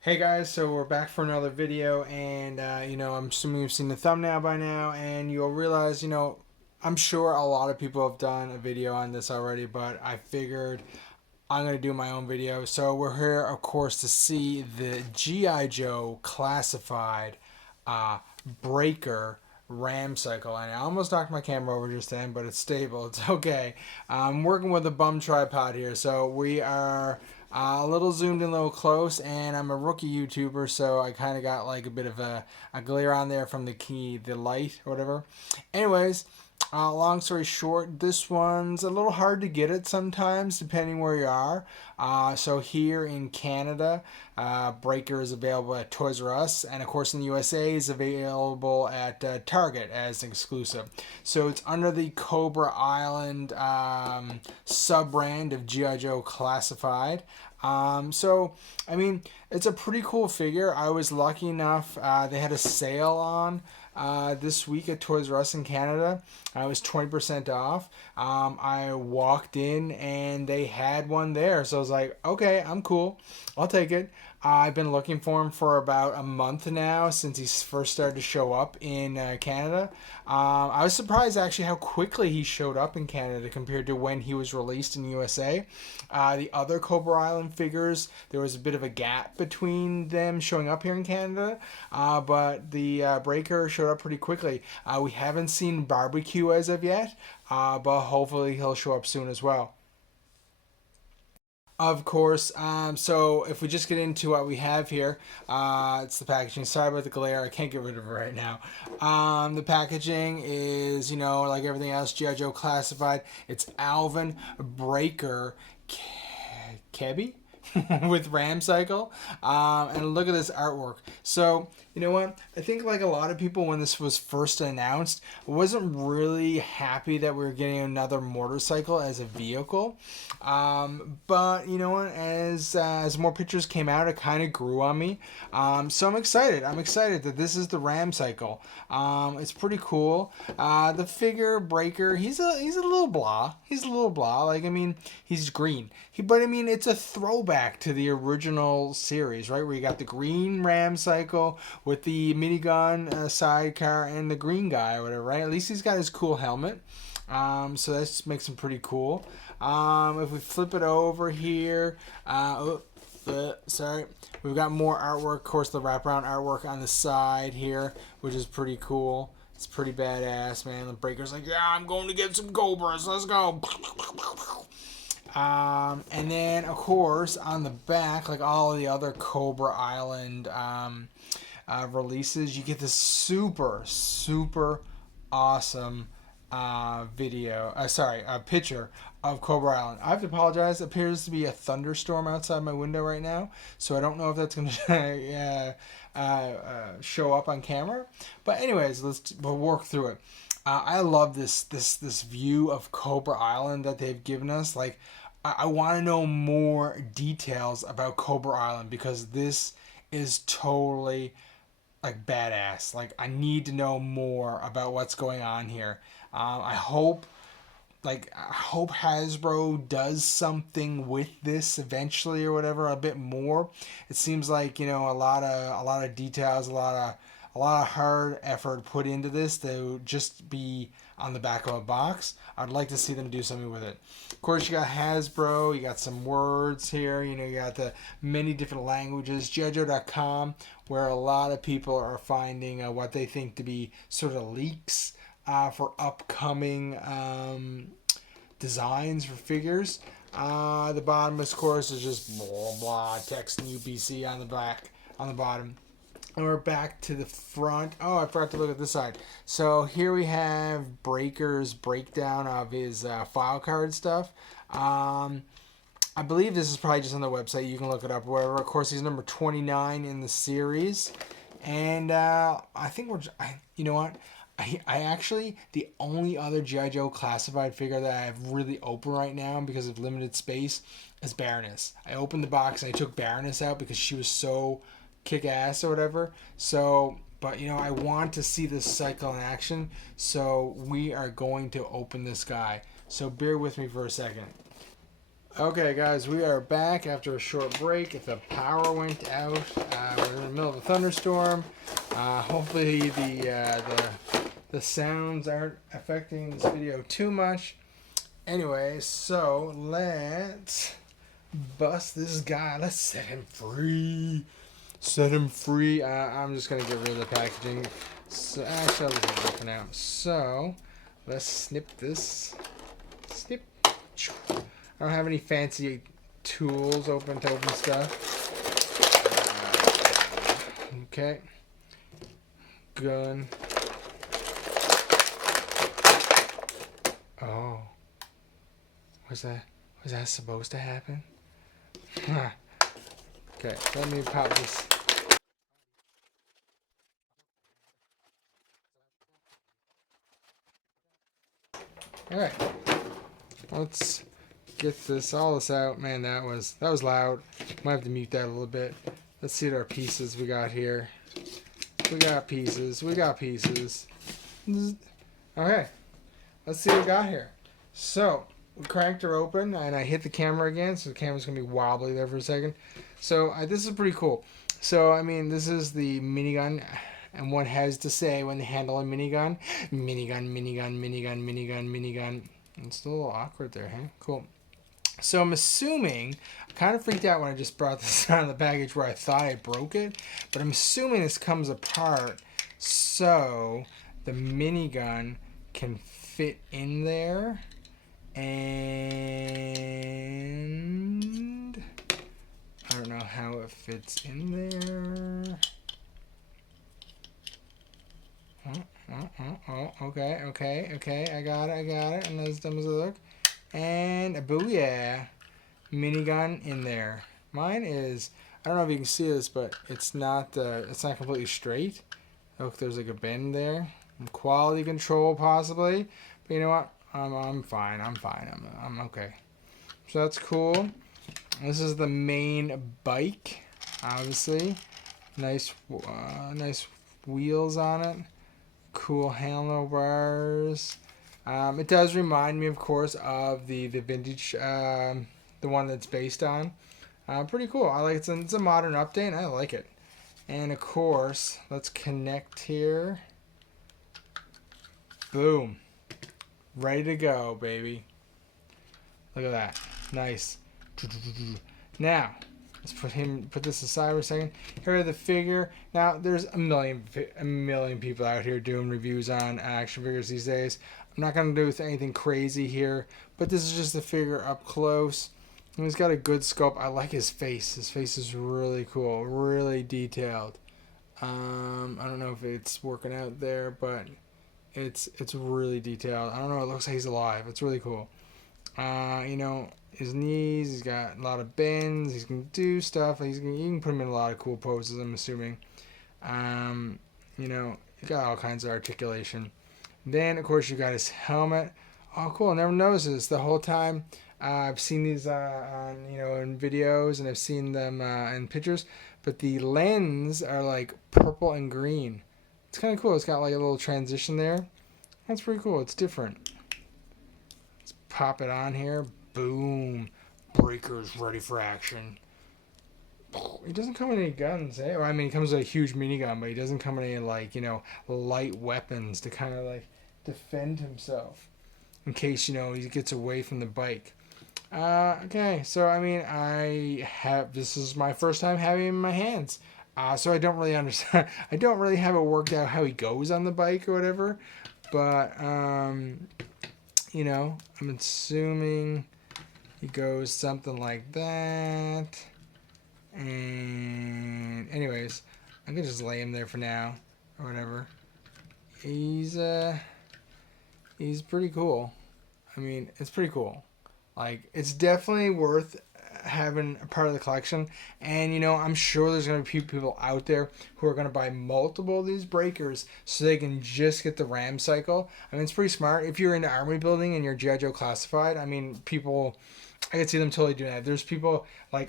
Hey guys, so we're back for another video, and I'm assuming you've seen the thumbnail by now, and you'll realize, I'm sure a lot of people have done a video on this already, but I figured I'm gonna do my own video. So we're here, of course, to see the GI Joe classified uh, breaker ram cycle, and I almost knocked my camera over just then, but it's stable. It's okay. I'm working with a bum tripod here, so we are a little zoomed in, a little close, and I'm a rookie YouTuber, so I kind of got like a bit of a glare on there from the light or whatever. Anyways, long story short, this one's a little hard to get it sometimes, depending where you are. So here in Canada, Breaker is available at Toys R Us, and of course in the USA is available at Target as an exclusive. So it's under the Cobra Island sub brand of GI Joe Classified. So I mean, it's a pretty cool figure. I was lucky enough; they had a sale on this week at Toys R Us in Canada. I was 20% off. I walked in and they had one there. So I was like, okay, I'm cool. I'll take it. I've been looking for him for about a month now since he first started to show up in Canada. I was surprised actually how quickly he showed up in Canada compared to when he was released in the USA. The other Cobra Island figures, there was a bit of a gap between them showing up here in Canada, but the Breaker showed up pretty quickly. We haven't seen Barbecue as of yet, but hopefully he'll show up soon as well. Of course. So if we just get into what we have here, it's the packaging. Sorry about the glare. I can't get rid of it right now. The packaging is, like everything else, G.I. Joe classified. It's Alvin Breaker Kebby with Ram Cycle. And look at this artwork. So, you know what? I think like a lot of people when this was first announced, wasn't really happy that we were getting another motorcycle as a vehicle. But you know what? As more pictures came out, it kind of grew on me. So I'm excited. I'm excited that this is the Ram Cycle. It's pretty cool. The figure Breaker, he's a little blah. He's a little blah. Like I mean, he's green. But I mean, it's a throwback to the original series, right? Where you got the green Ram Cycle with the minigun sidecar and the green guy or whatever, right? At least he's got his cool helmet. So that makes him pretty cool. If we flip it over here, sorry, we've got more artwork. Of course, the wraparound artwork on the side here, which is pretty cool. It's pretty badass, man. The Breaker's like, yeah, I'm going to get some Cobras. Let's go. And then, of course, on the back, like all of the other Cobra Island releases, you get this super, super awesome picture of Cobra Island. I have to apologize. It appears to be a thunderstorm outside my window right now, so I don't know if that's going to show up on camera. But anyways, we'll work through it. I love this view of Cobra Island that they've given us. Like, I want to know more details about Cobra Island because this is totally like badass. Like I need to know more about what's going on here. I hope Hasbro does something with this eventually or whatever a bit more. It seems like a lot of details, a lot of hard effort put into this to just be on the back of a box. I'd like to see them do something with it. Of course, you got Hasbro. You got some words here. You got the many different languages. JoJo.com, where a lot of people are finding what they think to be sort of leaks for upcoming designs for figures. The bottom, of course, is just blah blah text and UPC on the back on the bottom. And we're back to the front. Oh, I forgot to look at this side. So here we have Breaker's breakdown of his file card stuff. I believe this is probably just on the website. You can look it up or whatever. Of course, he's number 29 in the series. And I think you know what? I actually, the only other G.I. Joe classified figure that I have really open right now because of limited space is Baroness. I opened the box and I took Baroness out because she was so kick ass or whatever. So, but I want to see this cycle in action. So we are going to open this guy. So bear with me for a second. Okay, guys, we are back after a short break. If the power went out, we're in the middle of a thunderstorm. Hopefully, the sounds aren't affecting this video too much. Anyway, so let's bust this guy. Let's set him free. Set him free. I'm just gonna get rid of the packaging. So actually, I'll leave it for now. So let's snip this. Snip. I don't have any fancy tools open to open stuff. Okay. Gun. Oh. Was that supposed to happen? Okay, let me pop this. Alright. Let's get all this out. Man, that was loud. Might have to mute that a little bit. Let's see what our pieces we got here. We got pieces. Okay. Let's see what we got here. So, we cranked her open, and I hit the camera again, so the camera's going to be wobbly there for a second. So, this is pretty cool. So, I mean, this is the minigun, and one has to say when they handle a minigun. Minigun. It's a little awkward there, huh? Cool. So I'm assuming, I kind of freaked out when I just brought this out of the package where I thought I broke it, but I'm assuming this comes apart so the minigun can fit in there, and I don't know how it fits in there. Okay, I got it, and as dumb as I look. And a booyah, minigun in there. Mine is, I don't know if you can see this, but it's not completely straight. Look, there's like a bend there. Quality control possibly, but you know what? I'm fine. I'm okay. So that's cool. This is the main bike, obviously. Nice wheels on it. Cool handlebars. It does remind me, of course, of the vintage, the one that's based on. Pretty cool. I like it. It's a modern update, and I like it. And of course, let's connect here. Boom. Ready to go, baby. Look at that. Nice. Now, let's put this aside for a second. Here are the figure. Now, there's a million people out here doing reviews on action figures these days. I'm not going to do anything crazy here, but this is just a figure up close. And he's got a good sculpt. I like his face. His face is really cool, really detailed. I don't know if it's working out there, but it's really detailed. I don't know. It looks like he's alive. It's really cool. His knees. He's got a lot of bends. He can do stuff. You can put him in a lot of cool poses, I'm assuming. He's got all kinds of articulation. Then, of course, you got his helmet. Oh, cool. I never noticed this the whole time. I've seen these in videos, and I've seen them in pictures. But the lens are like purple and green. It's kind of cool. It's got like a little transition there. That's pretty cool. It's different. Let's pop it on here. Boom. Breakers ready for action. He doesn't come with any guns, eh? Or, I mean, he comes with a huge minigun, but he doesn't come with any, light weapons to kind of, defend himself in case, he gets away from the bike. Okay, so, I mean, this is my first time having him in my hands. So I don't really understand. I don't really have it worked out how he goes on the bike or whatever. But, I'm assuming he goes something like that. And anyways, I'm gonna just lay him there for now or whatever. He's pretty cool. I mean, it's pretty cool. It's definitely worth having a part of the collection. And I'm sure there's gonna be people out there who are gonna buy multiple of these breakers so they can just get the RAM cycle. I mean, it's pretty smart. If you're into army building and you're G.I. Joe classified, I mean, I could see them totally doing that. There's people,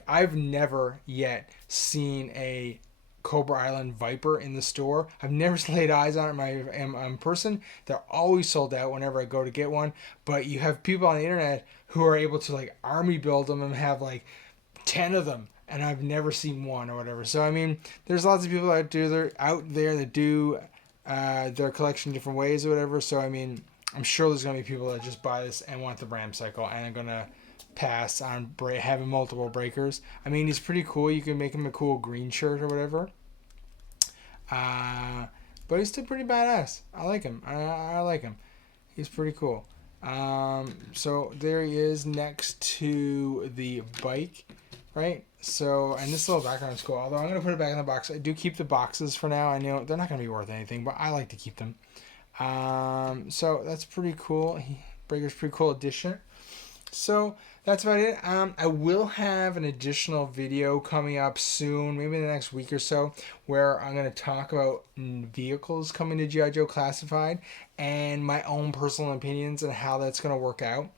I've never yet seen a Cobra Island Viper in the store. I've never laid eyes on it in person. They're always sold out whenever I go to get one. But you have people on the internet who are able to like army build them and have like 10 of them, and I've never seen one or whatever. So I mean, there's lots of people out there that do their collection different ways or whatever. So I mean, I'm sure there's gonna be people that just buy this and want the Ram cycle and are gonna pass on having multiple breakers. I mean, he's pretty cool. You can make him a cool green shirt or whatever. But he's still pretty badass. I like him. I like him. He's pretty cool. So there he is next to the bike, right? So, and this little background is cool. Although I'm going to put it back in the box. I do keep the boxes for now. I know they're not going to be worth anything, but I like to keep them. So that's pretty cool. Breaker's pretty cool addition. So that's about it. I will have an additional video coming up soon, maybe in the next week or so, where I'm going to talk about vehicles coming to G.I. Joe Classified and my own personal opinions and how that's going to work out.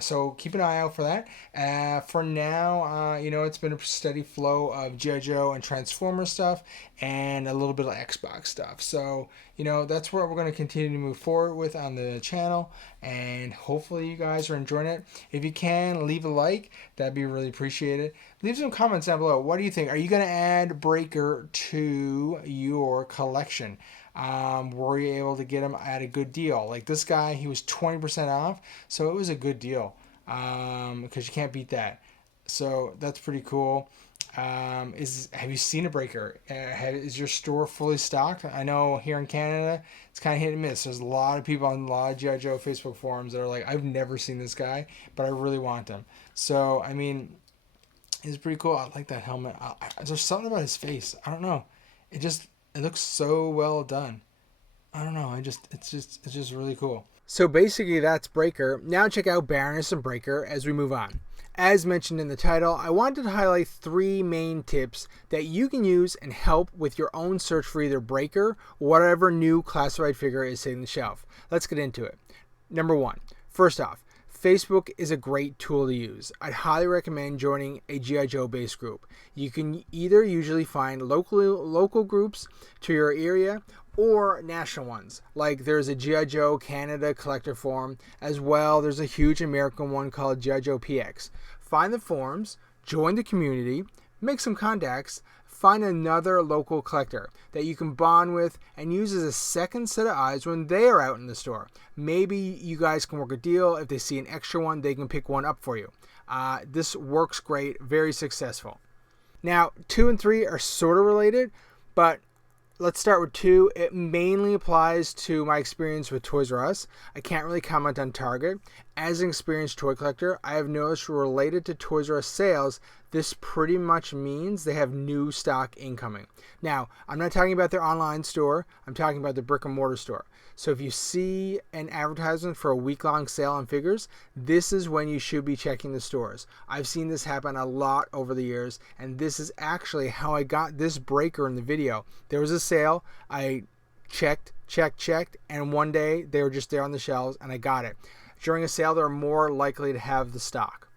So keep an eye out for that. For now, it's been a steady flow of G.I. Joe and Transformer stuff and a little bit of Xbox stuff. So, that's where we're going to continue to move forward with on the channel, and hopefully you guys are enjoying it. If you can, leave a like. That'd be really appreciated. Leave some comments down below. What do you think? Are you going to add Breaker to your collection? Were you able to get him at a good deal? Like this guy, he was 20% off, so it was a good deal, because you can't beat that. So that's pretty cool. Have you seen a Breaker? Is your store fully stocked? I know here in Canada, it's kind of hit and miss. There's a lot of people on a lot of G.I. Joe Facebook forums that are like, I've never seen this guy, but I really want him. So, I mean, he's pretty cool. I like that helmet. There's something about his face. I don't know. It looks so well done. I don't know. It's just really cool. So basically that's Breaker. Now check out Baroness and Breaker as we move on. As mentioned in the title, I wanted to highlight 3 main tips that you can use and help with your own search for either Breaker or whatever new classified figure is sitting on the shelf. Let's get into it. Number 1. First off, Facebook is a great tool to use. I'd highly recommend joining a G.I. Joe based group. You can either usually find local groups to your area or national ones. Like there's a G.I. Joe Canada collector forum. As well, there's a huge American one called G.I. Joe PX. Find the forums, join the community, make some contacts, find another local collector that you can bond with and use as a second set of eyes when they are out in the store. Maybe you guys can work a deal. If they see an extra one, they can pick one up for you. This works great, very successful. Now, 2 and 3 are sort of related, but let's start with 2. It mainly applies to my experience with Toys R Us. I can't really comment on Target. As an experienced toy collector, I have noticed related to Toys R Us sales, this pretty much means they have new stock incoming. Now, I'm not talking about their online store. I'm talking about the brick and mortar store. So if you see an advertisement for a week-long sale on figures, this is when you should be checking the stores. I've seen this happen a lot over the years, and this is actually how I got this Breaker in the video. There was a sale. I checked, and one day they were just there on the shelves, and I got it. During a sale, they're more likely to have the stock.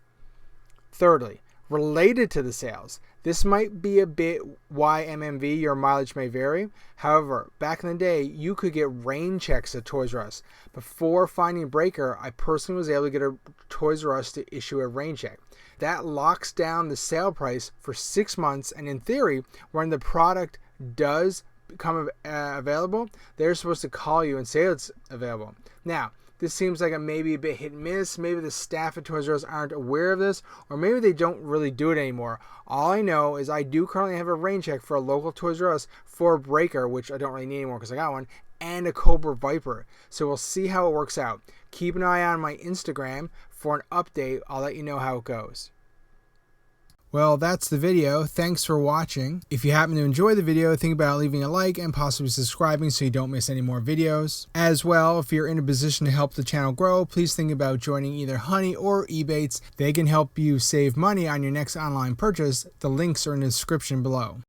Thirdly, related to the sales, this might be a bit YMMV, your mileage may vary. However, back in the day, you could get rain checks at Toys R Us. Before finding Breaker, I personally was able to get a Toys R Us to issue a rain check. That locks down the sale price for 6 months, and in theory, when the product does become available, they're supposed to call you and say it's available. Now, this seems like it may be a bit hit and miss. Maybe the staff at Toys R Us aren't aware of this, or maybe they don't really do it anymore. All I know is I do currently have a rain check for a local Toys R Us for a Breaker, which I don't really need anymore because I got one, and a Cobra Viper. So we'll see how it works out. Keep an eye on my Instagram for an update. I'll let you know how it goes. Well, that's the video. Thanks for watching. If you happen to enjoy the video, think about leaving a like and possibly subscribing so you don't miss any more videos. As well, if you're in a position to help the channel grow, please think about joining either Honey or Ebates. They can help you save money on your next online purchase. The links are in the description below.